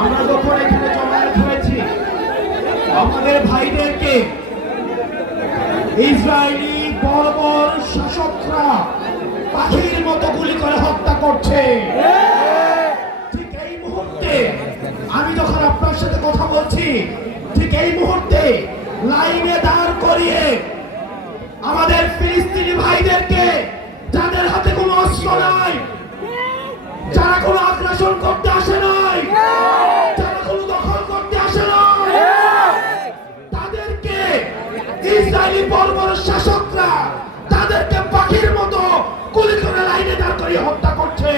আমরা যখন এখানে জমায়েত হয়েছি আমাদের ভাইদেরকে ইসরায়েলি বর্বর শাসকরা পাখির মতো গুলি করে হত্যা করছে। ঠিক এই মুহূর্তে আমি যখন আপনার সাথে কথা বলছি ঠিক এই মুহূর্তে লাইনে দাঁড় করিয়ে আমাদের ফিলিস্তিনি ভাইদেরকে যাদের হাতে কোনো অস্ত্র নাই, যারা কোনো আগ্রাসন করতে আসে নাই, যারা কোনো দখল করতে আসে নাই, তাদেরকে ইসরায়েলি বর্বর শাসকরা তাদেরকে পাখির মতো গুলি করে লাইনে দাঁড় করিয়ে হত্যা করছে।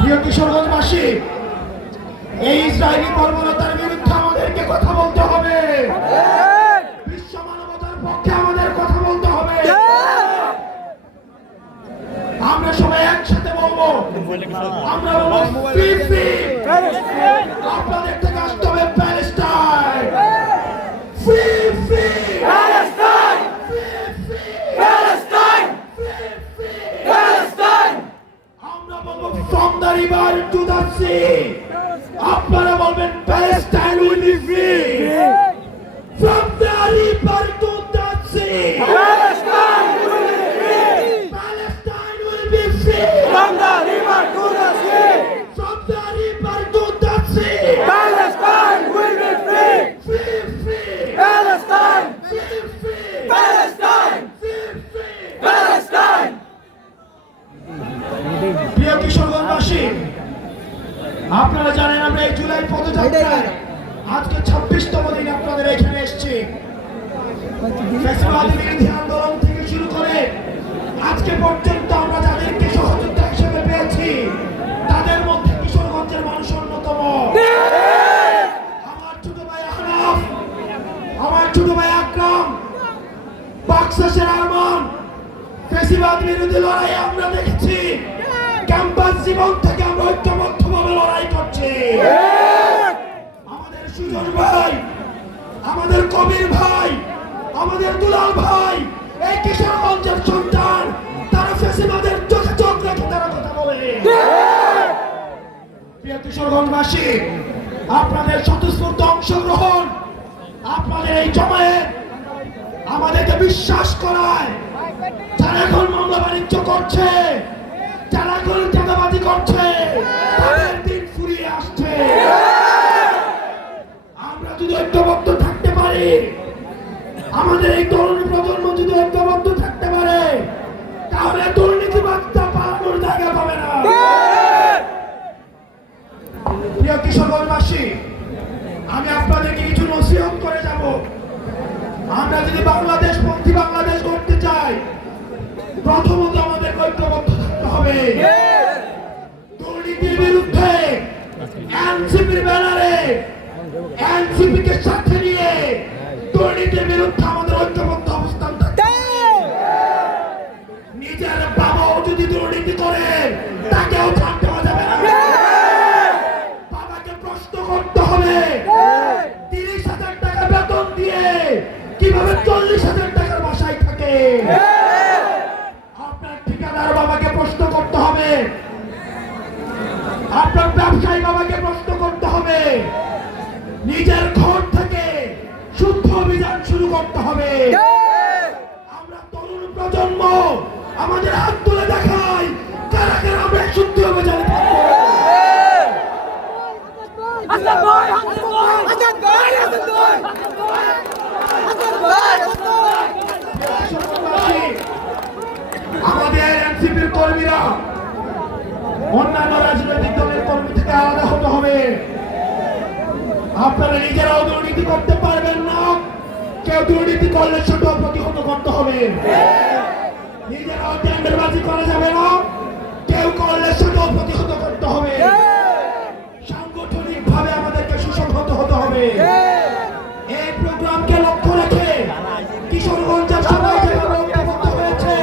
প্রিয় কিশোরগঞ্জবাসী, এই ইসরায়েলি বর্বরতার বিরুদ্ধে আমাদেরকে কথা বলতে হবে, বিশ্ব মানবতার পক্ষে আমাদের কথা বলতে হবে। আমরা সবাই একসাথে বলবো, আমরা বলবো ফ্রি ফ্রি, আপনাদের থেকে আসতে হবে Palestine, free free Palestine, Palestine, Palestine. আমরা বলবো from the river to the sea, আপনারা বলবেন Palestine will be free, from the river to the sea, Palestine will be free, Palestine will be free, from the river to the sea, from the river to the sea, Palestine will be free, free free, Palestine, free free, Palestine, free free, Palestine। প্রিয় কিশোরগঞ্জবাসী, আপনারা জানেন আমরা এই জুলাই পদযাত্রায় আজকে 26তম দিন আপনাদের এখানে এসেছি। ফ্যাসিবাদ বিরোধী আন্দোলন থেকে শুরু করে আজকে পর্যন্ত আমরা যাদেরকে সহযোদ্ধা হিসেবে পেয়েছি তাদের মধ্যে কিশোরগঞ্জের মানুষ অন্যতম। আমার ছোট ভাই আহনাফ, আমার ছোট ভাই আকরাম, বাক্সাসের আরমান, ফ্যাসিবাদ বিরোধী লড়াই আমরা দেখেছি। ক্যাম্পাস জীবন থেকে আমরা ঐক্যবদ্ধভাবে লড়াই করছি। আমাদের সুজন ভাই, আমাদের কবির ভাই, আমাদের দুলাল ভাই, এই কিশোরগঞ্জের সন্তান, তারা ফ্যাসিবাদের চোখে চোখ রেখে তারা কথা বলে। প্রিয় কিশোরগঞ্জবাসী, আপনাদের স্বতঃস্ফূর্ত অংশগ্রহণ, আপনাদের এই জমায়েত আমাদেরকে বিশ্বাস করায় যারা এখন মামলা বাণিজ্য করছে, যারা এখন চাঁদাবাজি করছে, তাদের দিন ফুরিয়ে আসছে। আমরা যদি ঐক্যবদ্ধ থাকতে পারি, আমাদের এই তরুণ প্রজন্ম যদি ঐক্যবদ্ধ থাকতে পারে, তাহলে দুর্নীতিবাদটা পালানোর জায়গা পাবে না। প্রিয় কিশোরগঞ্জবাসী, আমি আপনাদেরকে কিছু নসিহত করে যাব। আমরা যদি বাংলাদেশপন্থী বাংলাদেশ গড়তে চাই, প্রথমত আমাদের ঐক্যবদ্ধ থাকতে হবে। দুর্নীতির বিরুদ্ধে এনসিপির ব্যানারে, এনসিপিকে সাথে নিয়ে দুর্নীতির বিরুদ্ধে আমাদের ঐক্যবদ্ধ অবস্থান থাকতে হবে। নিজের বাবাও যদি দুর্নীতি করে তাকেও ছাড় দেওয়া যাবে না। বাবাকে প্রশ্ন করতে হবে 30,000 টাকা বেতন দিয়ে কিভাবে 40,000 টাকার বাসায় থাকে। আপনার ঠিকাদার বাবাকে প্রশ্ন করতে হবে, আপনার ব্যবসায়ী বাবাকে প্রশ্ন করতে হবে। নিজের ঘর থেকে শুদ্ধ অভিযান শুরু করতে হবে। আমরা তরুণ প্রজন্ম আমাদের হাত তুলে দেখাই কারা কারা আমরা শুদ্ধ অভিযানে থাকবো। আমাদের এনসিপির কর্মীরা অন্যান্য রাজনৈতিক দলের কর্মী থেকে আলাদা হতে হবে। আপনারা নিজেরাও দুর্নীতি করতে পারবেন না, কেউ দুর্নীতি করলে সেটাও প্রতিহত করতে হবে। নিজেরাও টেন্ডারবাজি করা যাবে না, কেউ করলে সেটাও প্রতিহত করতে হবে। সাংগঠনিক ভাবে আমাদেরকে সুসংহত হতে হবে। এই প্রোগ্রামকে লক্ষ্য রেখে কিশোরগঞ্জের সবাই যেভাবে ঐক্যবদ্ধ হয়েছে,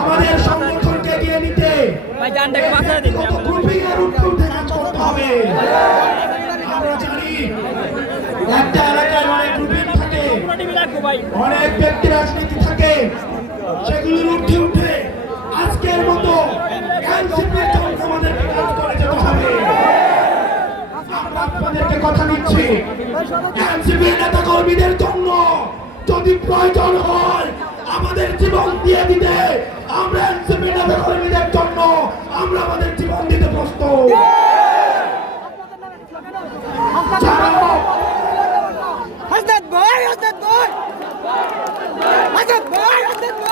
আমাদের সংগঠনকে এগিয়ে নিতে গ্রুপিং এর উৎপত্তি কাজ করতে হবে। আমরা জানি অনেক ব্যক্তি রাজনীতি থাকে, সেগুলোর উঠে উঠে আজকের মতো এনসিপির জন্য আমাদেরকে কাজ করে যেতে হবে। আমরা আপনাদেরকে কথা দিচ্ছি, এনসিপির নেতা কর্মীদের জন্য যদি প্রয়োজন হয় আমাদের জীবন দিয়ে দিতে, আমরা এনসিপির নেতা কর্মীদের জন্য আমরা আমাদের জীবন দিতে প্রস্তুত। হাসনাত ভাই, হাসনাত ভাই, হাসনাত ভাই, হাসনাত ভাই।